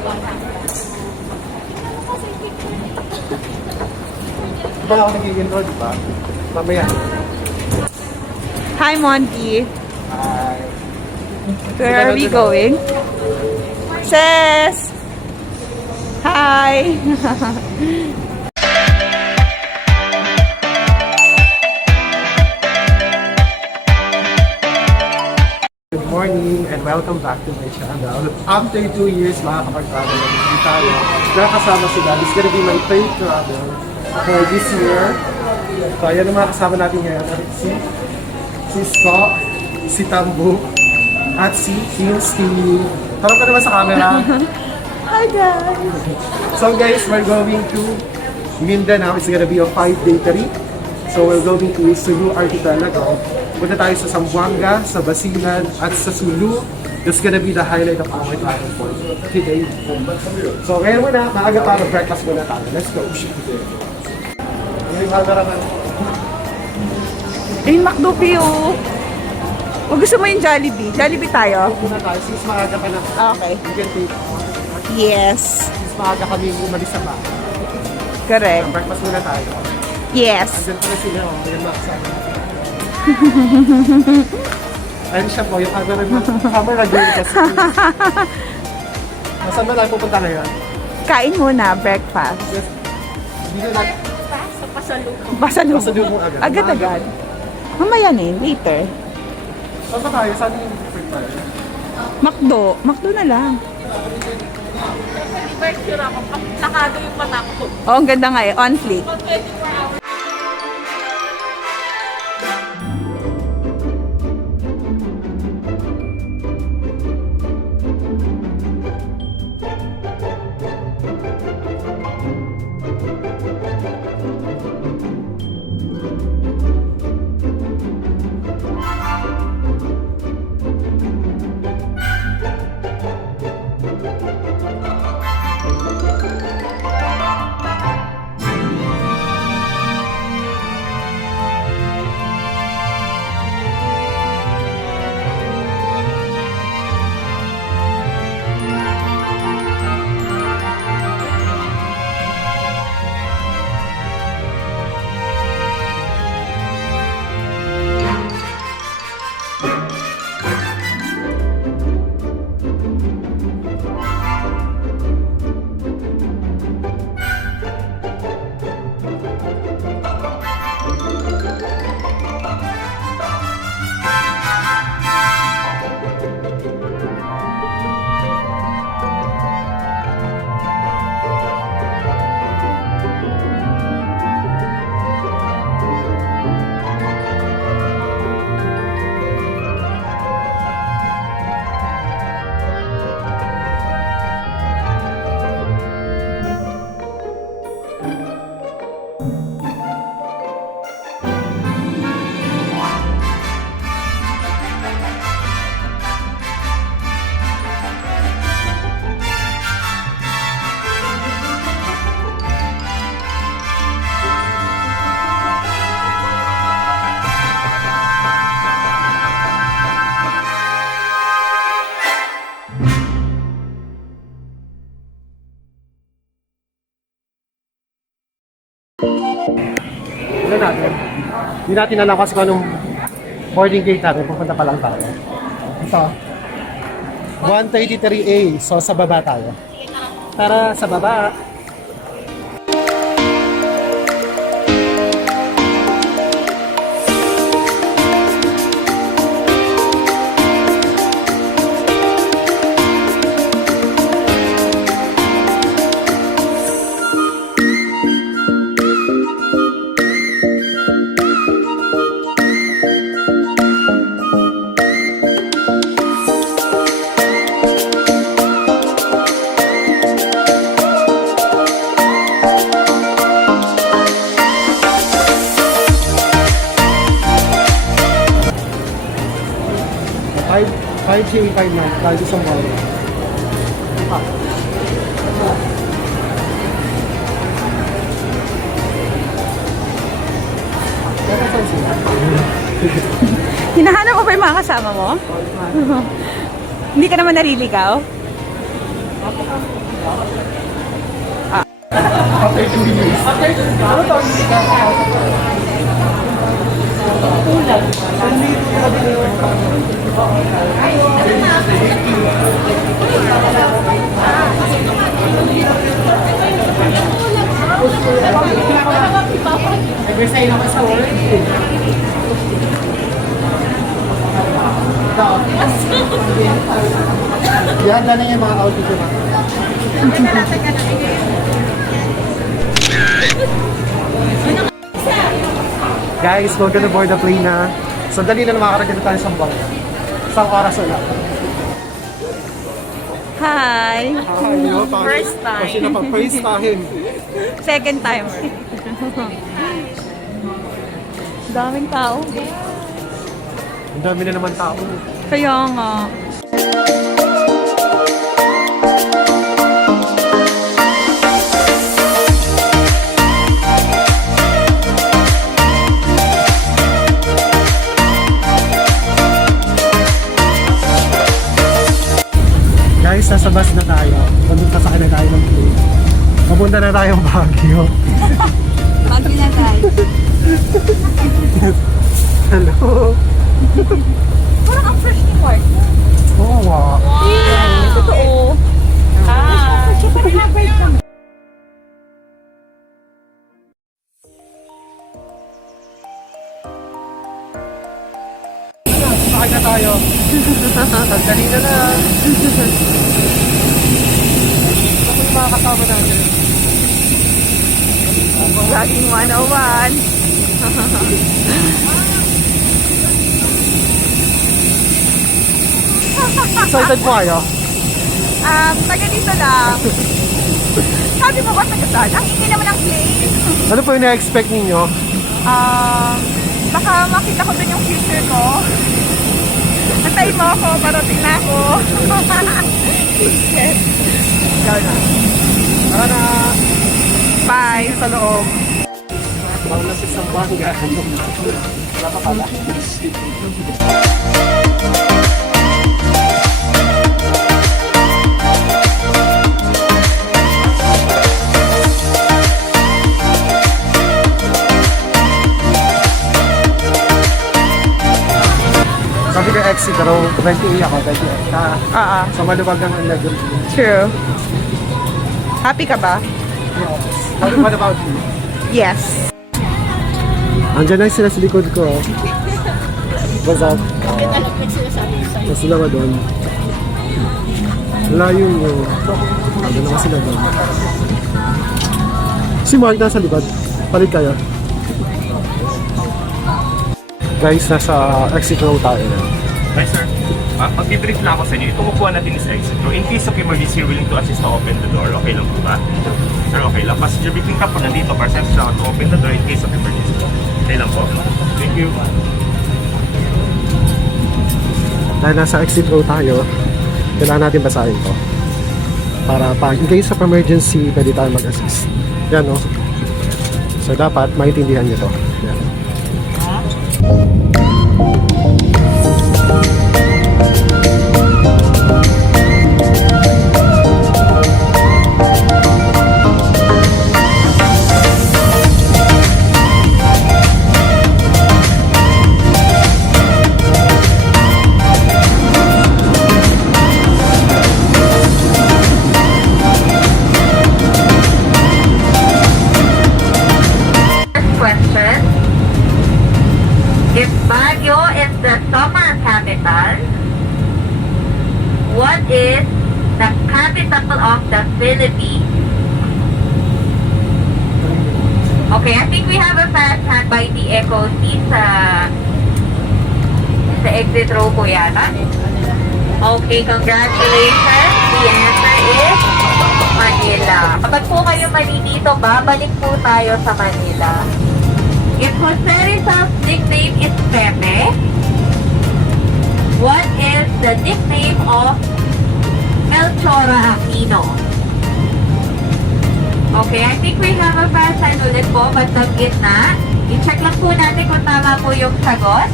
Ba ako nag-i-enroll, di ba? Mamaya. Hi, Monty. Hi. Where are we going? Ses! Hi! Good morning and welcome back to my channel. After 2 years, makakapag-travel na hindi tayo. Nakakasama si Dad. It's gonna be my third travel for this year. So, ayan ang mga kasama natin ngayon. Si Scott, si Tambu, at si Steve. Harap ka naman sa camera. Hi, guys! So guys, we're going to Mindanao. It's gonna be a 5-day trip. So we're going to Sulu Archipelago. Punta tayo sa Zamboanga, sa Basilan, at sa Sulu. That's gonna be the highlight of our travel for today. So ngayon muna, maaga pa, mag-breakfast muna tayo. Let's go. Ayun, McDo oh. O gusto mo yung Jollibee? Jollibee tayo? Muna tayo, since maaga pa na. Okay. You can take. Yes. Since maaga kami umalis sa bahay. Correct. Breakfast muna tayo. Yes. Andyan pala sila, oh. Ayan mga kasama. Ayun siya po, yung camera game kasi. Nasaan ba tayo pupunta ngayon? Kain muna, breakfast. Yes. Dito na. Pasalubong. Pasalubong agad. Agad-agad. Mamaya na yun, later. Saan ba tayo? Saan yung prepare? McDo. McDo na lang. Nakado yung mata ko. Oh, ang ganda nga eh. On fleek. Ano natin? Hindi natin alam kasi kung anong boarding gate natin. Pupunta pa lang tayo. Ito. 133A. So, sa baba tayo. Tara, sa baba. Five J5 na, tayo sa mall. Hinahanap mo ba yung mga kasama mo? Hindi ka naman nariligaw? After 2 years. Ano to? Every naman sa work. Yan, na yung mga outfit ko. Guys, we're gonna board the plane na. Sandali na makakarating na tayo sa bangka. Isang oras wala. Hi! First time. Kasi napag-first time. Second timer. Daming tao. Ang dami na naman tao. Kaya nga. Guys, nasa bus na tayo. Sasakay na tayo ng plane. Papunta na tayong Baguio. Bago na tayo. Hello. Parang ang fresh ni Mark. Oh, wow. Totoo. Sasakay na tayo. Sandali na lang. Ako yung mga kasama natin. Laging 101. Excited po kayo? Taga dito lang. Sabi mo ba sagutan? Ang hindi naman ang plane. Ano po yung na-expect ninyo? Baka makita ko dun yung future ko. Antayin mo ako, parating na ako. Kaya na. Tara na. Bye. Sa loob. Bawal na si Sambanga. Wala pa pala. Sabi ko exit pero 20 ako, 20 ka. So maluwag ang level. True. Happy ka ba? What about you? Yes. Andiyan na sila sa likod ko. What's up? Mas sila ba doon? Layo nyo. Andiyan naman sila doon. Si Mark nasa likod. Palit kayo. Guys, nasa exit row tayo na. Hi sir, mag-debrief lang ako sa inyo. Kumukuha natin sa exit row. In case of emergency, you're willing to assist to open the door. Okay lang po ba? Sir, okay lang. Passenger briefing ka po nandito. Para siya to open the door in case of emergency. Okay lang po. Thank you. Dahil nasa exit row tayo, kailangan natin basahin to. Para pag in case of emergency, pwede tayo mag-assist. Yan no? So dapat maintindihan nyo to. Yan. Question. If Baguio is the summer capital, what is the capital of the Philippines? Okay, I think we have a fast hand by the Echo C sa exit row po yata. Okay, congratulations. The answer is Manila. Kapag po kayo mali dito, babalik po tayo sa Manila. If Jose Rizal's nickname is Pepe, what is the nickname of Melchora Aquino? Okay, I think we have a fast sign ulit po, bandang gitna. I-check lang po natin kung tama po yung sagot.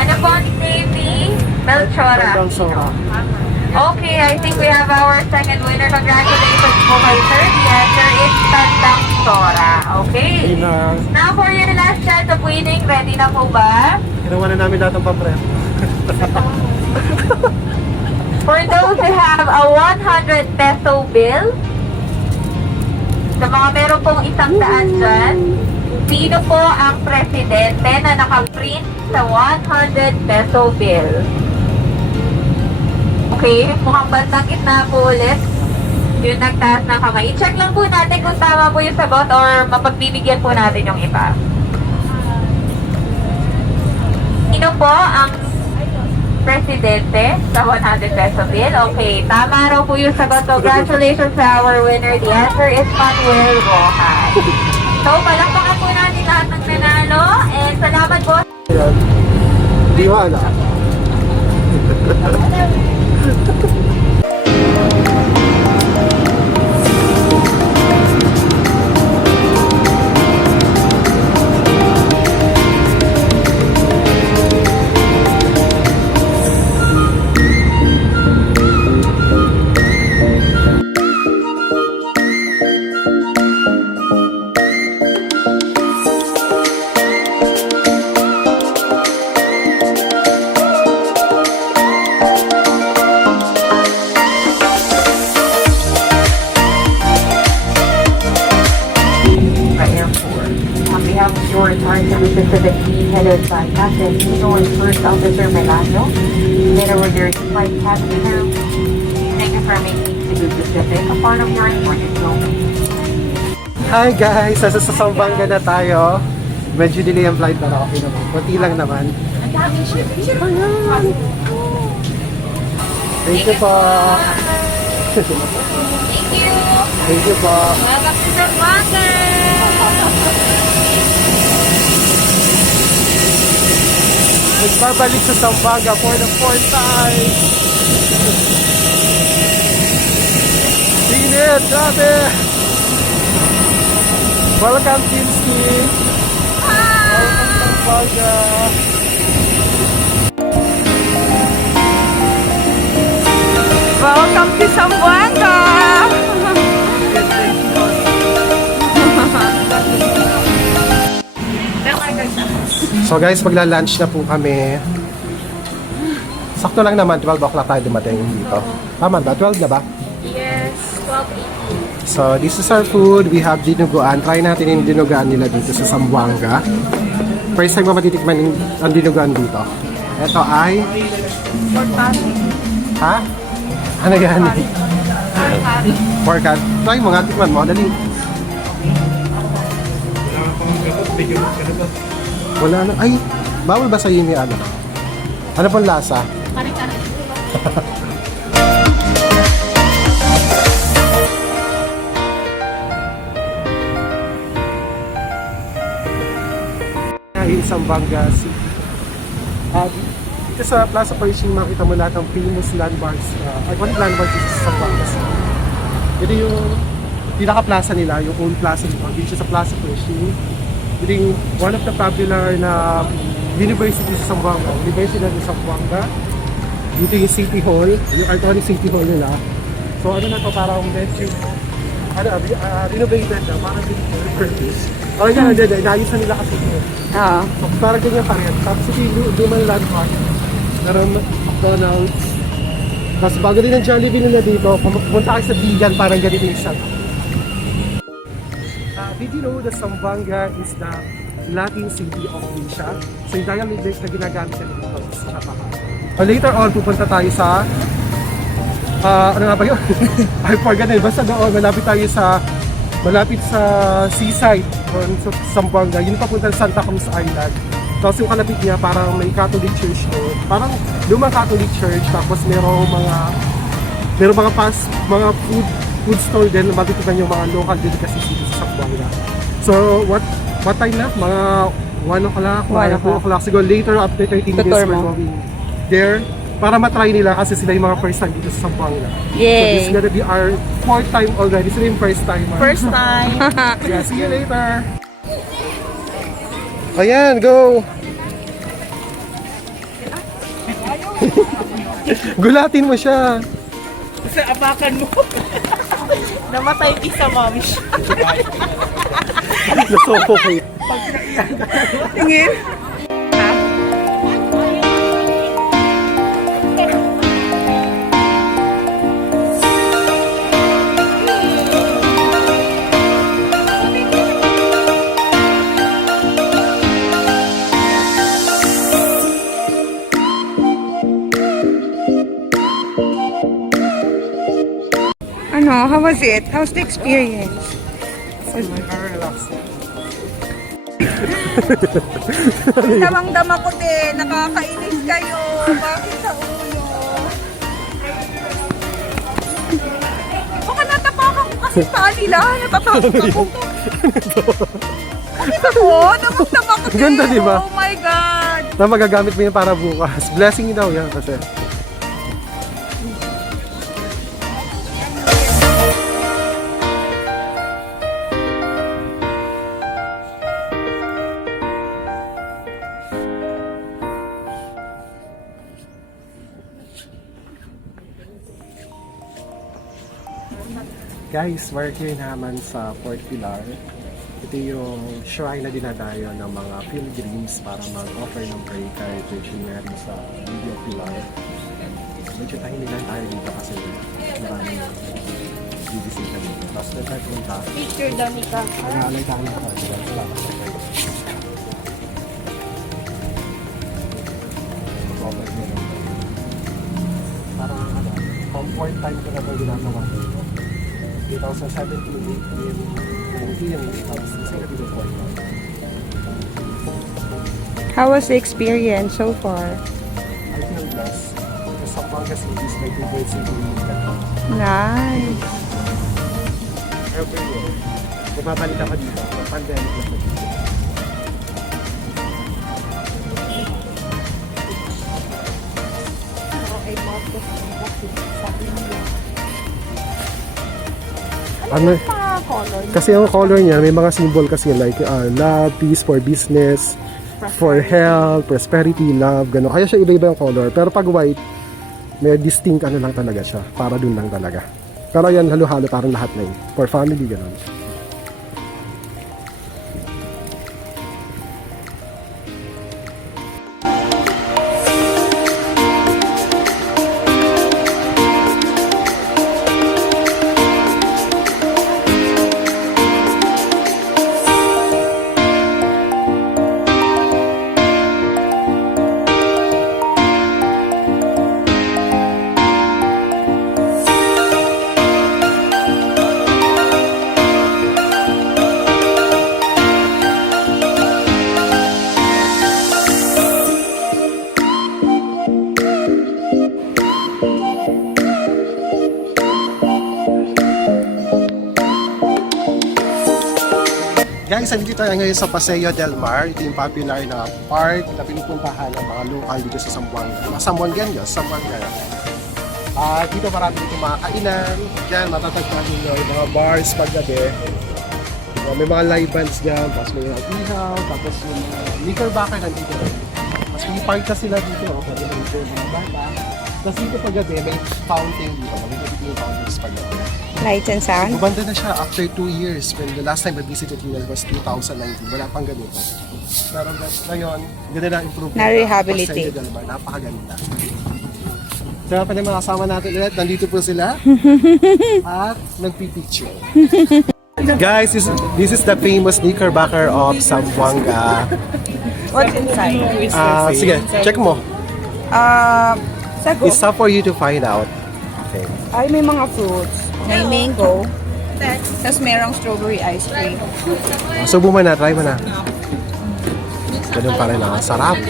Ano po ang nickname ni Melchora Bandang Sora. Aquino? Okay, I think we have our second winner. Congratulations. po kayo, sir? The answer is Tandang Sora. Okay. Hindi na, Now for your last chance of winning, ready na po ba? ginawa na namin lahat ng pamprem. For those who have a 100 peso bill, sa mga meron pong 100 dyan, sino po ang presidente na nakaprint sa 100 peso bill? Okay, mukhang bandang gitna po ulit. Yung nagtaas ng kamay. I-check lang po natin kung tama po yung sagot or mapagbibigyan po natin yung iba. Sino po ang presidente sa 100 peso bill? Okay, tama raw po yung sagot. Congratulations sa our winner. The answer is Manuel Rojas. So, palakpakan po natin lahat ng nanalo. And salamat po. Ayan. Di wala. On behalf of your Sergeant of the Pacific Fleet, headed by Captain Senior First Officer Melano, together with your flight passenger, thank you for making Cebu Pacific a part of your important moment. Hi guys! Nasa Sambanga na tayo. Medyo delay ang flight pero okay naman. Kunti lang naman. Ayan. Thank you po. Thank you! Thank you po. Welcome to Zamboanga! Nagbabalik sa Zamboanga for the 4th time. Init! Grabe! Welcome, Kinski! Welcome, Zamboanga! Welcome to Zamboanga! So guys, magla-lunch na po kami. Sakto lang naman, 12 o'clock tayo dumating dito. Tama ba? 12 na ba? Yes, 12:80. So this is our food. We have dinuguan. Try natin yung dinuguan nila dito sa Zamboanga. First time ko matitikman ang dinuguan dito. Ito ay... Ha? Ano yan? Pork curry. Try mo nga, tikman mo. Dali. Wala na. Ay, bawal ba sa yun yung ano? Ano pong lasa? Ay, Zamboanga City. Dito sa Plaza Pershing, makita mo lahat ng famous landmarks. One landmark dito sa Zamboanga City. Ito yung pinaka-plaza nila, yung old plaza nito. Dito sa Plaza Pershing. Ito yung one of the popular na university sa Zamboanga. University ng Zamboanga. Dito yung City Hall, yung iconic City Hall nila. So ano na to, parang medyo renovated na, parang repurposed. Oh yeah, inayos na nila kasi ito. Oo. So parang ganyan pa rin. Tapos ito yung lumang landmark. Meron McDonald's. Tapos bago din ang Jollibee nila dito, pumunta kayo sa Bigan, parang ganito yung set. Did you know that Zamboanga is the Latin city of Asia? So yung dialect na ginagamit sa dito sa Japan. Later on, pupunta tayo sa ano nga ba yun? I forgot na yun. Basta doon, malapit sa seaside on sa Zamboanga. Yun papunta sa Santa Cruz Island. Tapos yung kalapit niya, parang may Catholic church doon. Parang lumang Catholic church. Tapos merong mga food stall din. Matitipan yung mga local delicacies dito sa Zamboanga. So, what time na? Mga 1 o'clock, mga 2 o'clock. Siguro later, after 13 days, we're going there para matry nila kasi sila yung mga first time dito sa Zamboanga. So, this is gonna be our 4th time already. Sila yung first time. First time. Yeah, see you later. Ayan, go! Gulatin mo siya. Sa apakan mo. Namatay isa, ma'am. Nasuffocate. Tingin. Ano, how was it? How's the experience? Very relaxing. Damang-dama ko din, nakakainis kayo. Bakit sa ulo? Baka natapakan ko kasi sa nila. Natatakot ako. Nakita mo? Damang-dama ko din. Ganda, di ba? Oh my God. Na magagamit mo yun para bukas. Blessing daw yan kasi. Guys, we're here naman sa Fort Pilar. Ito yung shrine na dinadayo ng mga pilgrims para mag-offer ng prayer kay Virgin Mary sa Video Pilar. Medyo tahimik lang tayo dito kasi maraming bibisita dito. Tapos nagkapunta, Picture daw ni Ka. nag-aalay tayo ng kanya. Salamat sa kayo. Parang ano, comfort time ko na ito ginagawa dito. 2017, 18, 19, tapos Singapore po. How was the experience so far? I feel blessed. Because Zamboanga City is my favorite city in Canada. Nice. Every year, bumabalik ako dito. Pandemic na dito. Ano? Kasi yung color niya, may mga symbol kasi like love, peace for business, for health, prosperity, love, gano'n. Kaya siya iba-iba yung color. Pero pag white, may distinct ano lang talaga siya. Para dun lang talaga. Pero yan, halo-halo, parang lahat na yun. For family, gano'n. Guys, nandito tayo ngayon sa Paseo del Mar. Ito yung popular na park na pinupuntahan ng mga local dito sa Zamboanga. Zamboanga. Dito marami dito mga kainan. Diyan, matatagpuan ninyo yung mga bars paggabi. May mga live bands dyan, tapos may mga ihaw, tapos yung mga Knickerbocker nandito. Tapos may park na sila dito. Pwede na dito yung mga bata. Tapos dito paggabi, may fountain dito. Maganda dito yung fountains paggabi. Lights and sound? Gumanda na siya after 2 years. When the last time I visited here was 2019. Wala pang ganito. Pero ngayon, ganda na improvement. Na-rehabilitate. Napakaganda. Kaya pa mga kasama natin ulit. Nandito po sila. At nagpipicture. Guys, this is the famous Knickerbocker of Zamboanga. What's inside? Sige, check mo. Sago. It's up for you to find out. Okay. Ay, may mga fruits. May mango. Tapos merong strawberry ice cream. Subo mo na, try mo na. Ganun pa rin ang sarap.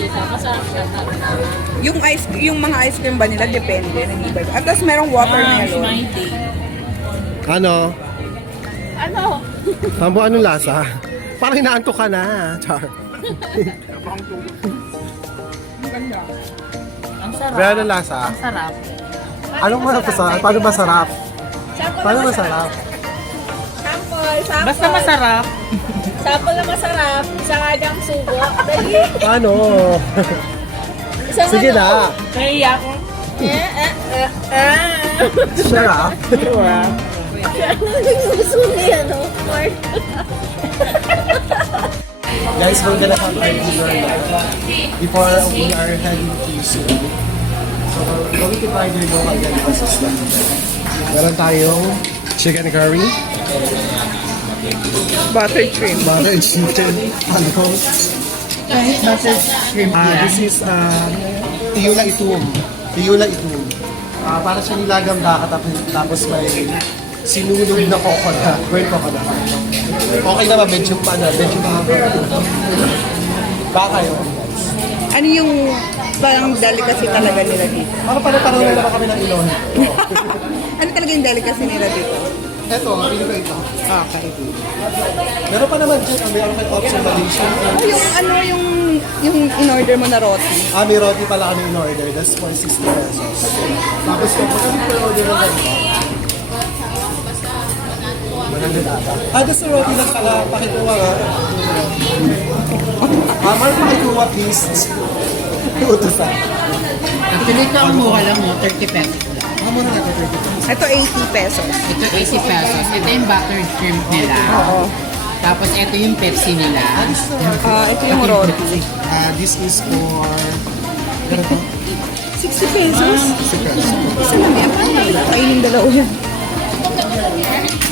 Yung mga ice cream ba nila depende. Nag-iba. At tapos merong watermelon. Ano? Ano? Tambo, anong lasa? Parang inaantok ka na. Char. Ang sarap. Pero anong lasa? Ang sarap. Anong masarap? Paano masarap? Paano masarap? Sample. Basta masarap. Sample na masarap. Isa nga diyang sugo. Dali. Paano? Isang Sige ano. na. Kaya ako. Sarap. Susuli, ano? Mark. Guys, we're gonna have our dinner now before we are heading to Seoul. So, we're going to try their local delicacies na. Meron tayong chicken curry, Buttered shrimp. butter chicken, ano? Buttered shrimp This is tiyula itum. Tiyula itum. Para siya nilagang baka tapos may sinulog na coconut. Burnt coconut. Okay naman, medyo mahaba. Baka yun, guys. Ano yung parang delicacy talaga nila dito? Parang na naman kami ng ilon. Ano talaga yung delicacy nila dito? Eto, pili ko ito. Okay. Meron pa naman dyan, meron kayo observation. Oh, yung ano yung in-order mo na roti. May roti pala kami in-order. That's for 60 pesos. Tapos kung kami per-order ng ganito, 100 ata. That's the roti lang pala. Pakikuha nga. Mark, pakikuha please. Utusan. Actually, ito ang mura lang mo, 30 pesos lang. Muna natin 30 pesos. Ito 80 pesos. Ito 80 pesos. Ito yung buttered shrimp nila. Oo. Tapos ito yung Pepsi nila. Ito yung roti. This is for... 60 pesos? Isa lang yan. Kainin dalawa yan.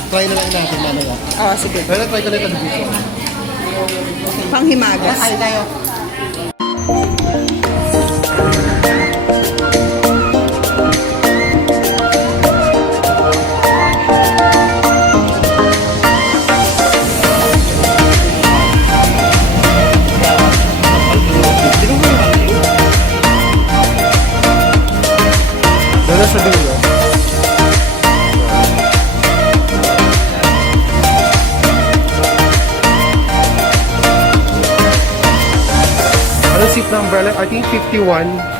Try na lang natin, mamaya. Sige. Pero try ko na ito dito. Panghimagas. tayo. Doon na sa dulo. Ano seat number? I think 51.